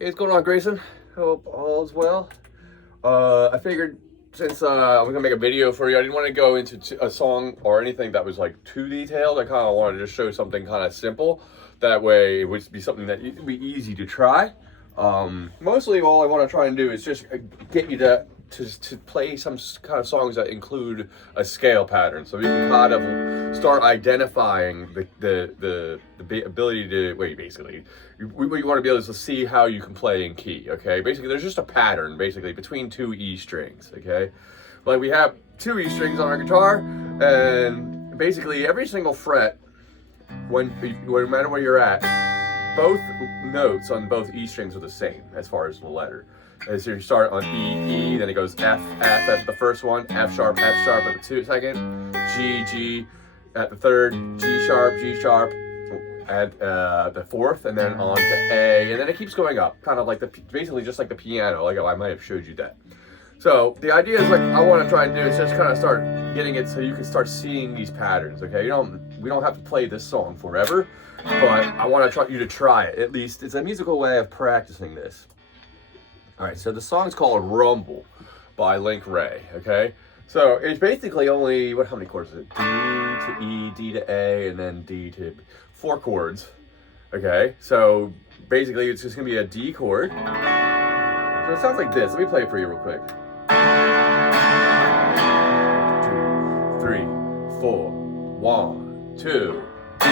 Hey, what's going on, Grayson? Hope all is well. I figured since I'm gonna make a video for you, I didn't want to go into a song or anything that was like too detailed. I kind of wanted to just show something kind of simple. That way, it would be something that would be easy to try. Mostly, all I want to try and do is just get you to play some kind of songs that include a scale pattern, so you can kind of start identifying the ability to basically what you want to be able to see how you can play in key. Okay, basically there's just a pattern basically between two E strings. Okay, like we have two E strings on our guitar, and basically every single fret, no matter where you're at, both notes on both E strings are the same as far as the letter. So you start on E, E, then it goes F, F at the first one, F sharp at the second, G, G at the third, G sharp at the fourth, and then on to A, and then it keeps going up, kind of like basically just like the piano, like I might have showed you that. So the idea is, like, I want to try and do is just kind of start getting it so you can start seeing these patterns. Okay, we don't have to play this song forever, but I want to try you to try it. At least it's a musical way of practicing this. All right, so the song's called Rumble by Link Wray, okay? So it's basically only, how many chords is it? D to E, D to A, and then D to B. 4 chords, okay? So basically it's just gonna be a D chord. So it sounds like this. Let me play it for you real quick. 2, 3, 4, 1, 2. D, E,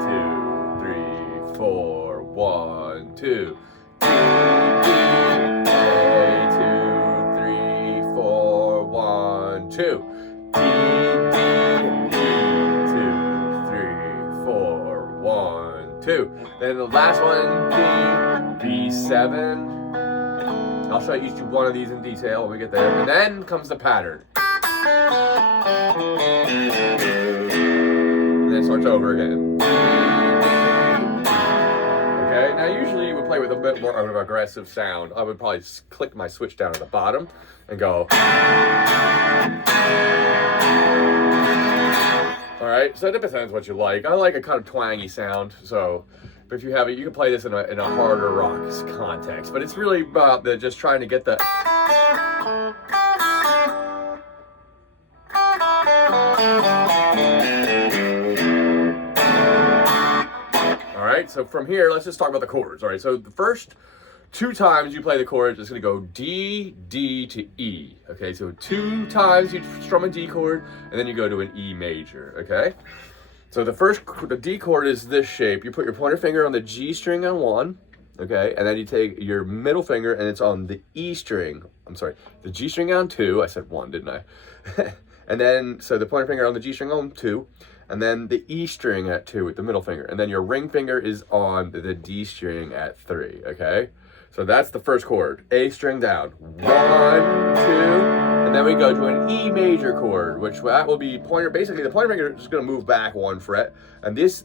2, 3, 4, 1, 2. D, A, 2, 3, 4, 1, 2. D, E, 2, 3, 4, 1, 2. Then the last one, D, B7. I'll show you each one of these in detail when we get there. And then comes the pattern. And then it starts over again. Okay, now usually you would play with a bit more of an aggressive sound. I would probably click my switch down at the bottom and go. All right, so it depends what you like. I like a kind of twangy sound, so if you have it, you can play this in a harder rock context. But it's really about just trying to get the. So from here, let's just talk about the chords. All right, so the first 2 times you play the chords, it's going to go D, D to E. Okay, so 2 times you strum a D chord, and then you go to an E major. Okay, so the D chord is this shape. You put your pointer finger on the G string on 1. Okay, and then you take your middle finger and it's on the E string. I'm sorry, the G string on 2. I said 1, didn't I? And then, so the pointer finger on the G string on 2, and then the E string at 2 with the middle finger, and then your ring finger is on the D string at 3, okay? So that's the first chord, A string down, 1, 2, and then we go to an E major chord, which that will be basically the pointer finger is just gonna move back 1 fret, and these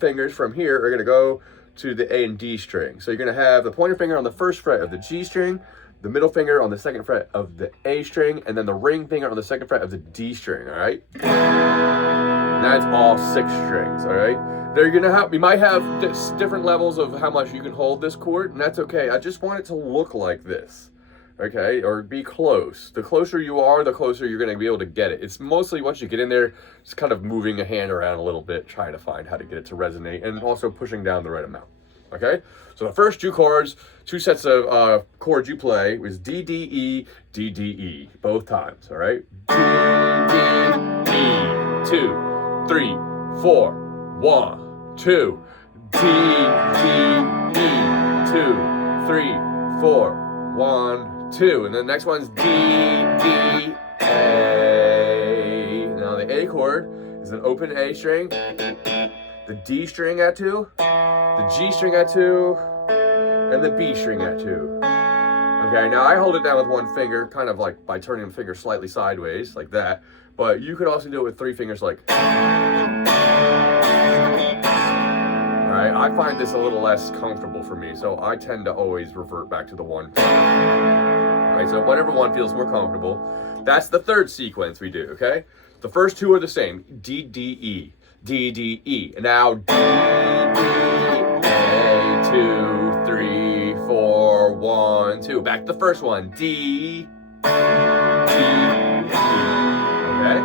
fingers from here are gonna go to the A and D string. So you're gonna have the pointer finger on the first fret of the G string, the middle finger on the second fret of the A string, and then the ring finger on the second fret of the D string, all right? And that's all 6 strings, all right? You might have different levels of how much you can hold this chord, and that's okay. I just want it to look like this, okay? Or be close. The closer you are, the closer you're gonna be able to get it. It's mostly once you get in there, it's kind of moving a hand around a little bit, trying to find how to get it to resonate, and also pushing down the right amount. Okay, so the first 2 chords, 2 sets of chords you play is D, D, E, D, D, E, both times, all right? D, D, E, 2, 3, 4, 1, 2. D, D, E, 2, 3, 4, 1, 2. And then the next one's D, D, A. Now the A chord is an open A string, the D string at 2, the G string at 2, and the B string at 2. Okay, now I hold it down with 1 finger, kind of like by turning the finger slightly sideways, like that. But you could also do it with 3 fingers, like. Alright, I find this a little less comfortable for me, so I tend to always revert back to the 1 finger. Alright, so whatever one feels more comfortable. That's the third sequence we do, okay? The first 2 are the same, D, D, E. D, D, E. And now D, D, A, 2, 3, 4, 1, 2. Back to the first one. D, D, E. Okay?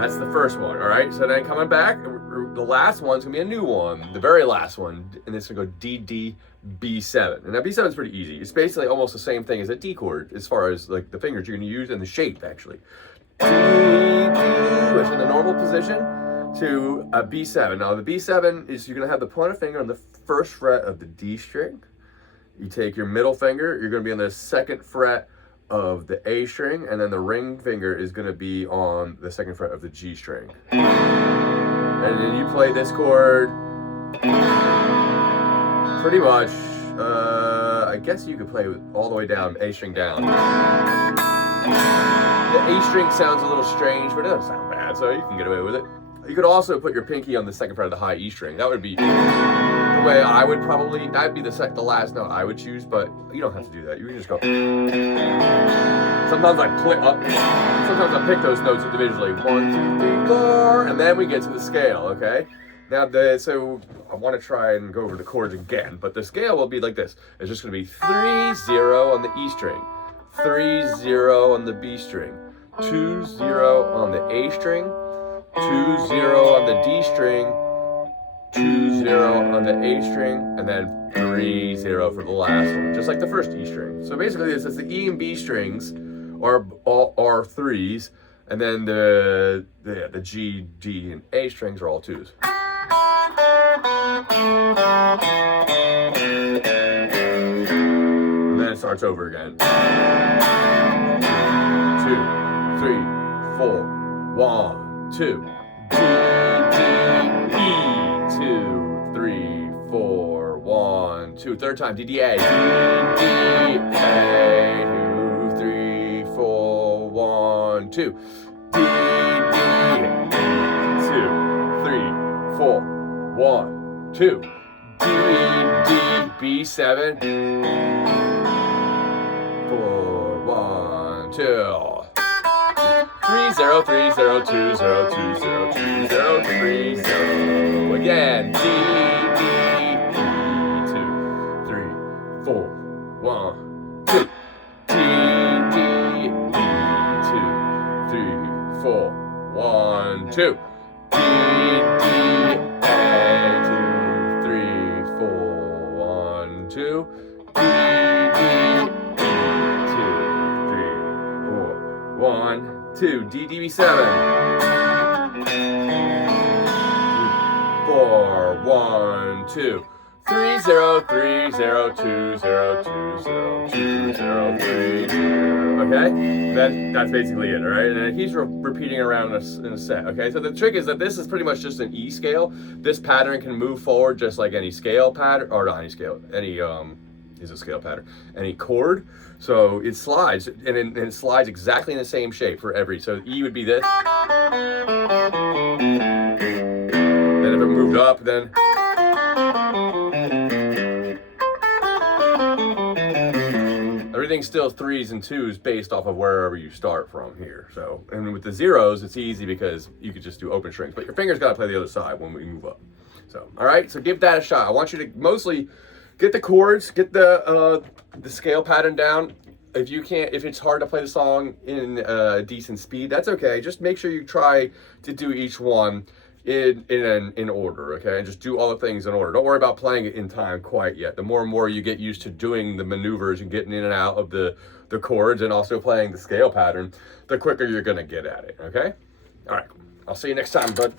That's the first one, all right? So then coming back, the last one's gonna be a new one, the very last one, and it's gonna go D, D, B7. And now B7 is pretty easy. It's basically almost the same thing as a D chord as far as like the fingers you're gonna use and the shape actually. D, D, which is in the normal position, to a B7. Now the B7 is you're gonna have the pointer finger on the first fret of the D string. You take your middle finger, you're gonna be on the second fret of the A string, and then the ring finger is gonna be on the second fret of the G string. And then you play this chord pretty much, I guess you could play all the way down, A string down. The A string sounds a little strange, but it doesn't sound bad, so you can get away with it. You could also put your pinky on the second fret of the high E string. That would be the way I would probably, that'd be the last note I would choose, but you don't have to do that. You can just go. Sometimes I pick those notes individually. 1, 2, 3, 4, and then we get to the scale, okay? Now, so I want to try and go over the chords again, but the scale will be like this. It's just going to be 3, 0 on the E string, 3, 0 on the B string, 2, 0 on the A string, 2, 0 on the D string, 2, 0 on the A string, and then 3, 0 for the last one, just like the first E string. So basically, this is the E and B strings are threes, and then the G, D, and A strings are all twos. And then it starts over again. 2, 3, 4, 1, 2. D, D, E. 2, 3, 4, 1, 2. Third time. D, D, A. D, D, A. 2, 3, 4, 1, 2. D, D, A. 2, 3, 4, 1, 2. D, D, B7. 4, 1, 2. 3, 0, 3, 0, 2, 0, 2, 0, 2, 0, 3, 0. Again. D, D, E. 2, 3, 4, 1, 2. D, D, E. 2, 3, 4, 1, 2. D, D, A. 2, 3, 4, 1, 2. D, D, E. 2, 3, 4, 1, 2. D, D, B7. 4, 1, 2. 3, 0, 3, 0, 2, 0, 2, 0, 2, 0, 3, 0. Okay? That's basically it, all right? And he's repeating around in a set, okay? So the trick is that this is pretty much just an E scale. This pattern can move forward just like any scale pattern, or not any scale, any, is a scale pattern, any chord. So it slides, and it slides exactly in the same shape for every, so E would be this. Then if it moved up, then everything's still 3s and 2s based off of wherever you start from here. So, and with the zeros, it's easy because you could just do open strings, but your fingers got to play the other side when we move up. So, all right, so give that a shot. I want you to mostly get the chords, get the scale pattern down. If you can't, if it's hard to play the song in decent speed, that's okay. Just make sure you try to do each one in order, okay? And just do all the things in order. Don't worry about playing it in time quite yet. The more and more you get used to doing the maneuvers and getting in and out of the chords and also playing the scale pattern, the quicker you're gonna get at it, okay? All right, I'll see you next time, bud.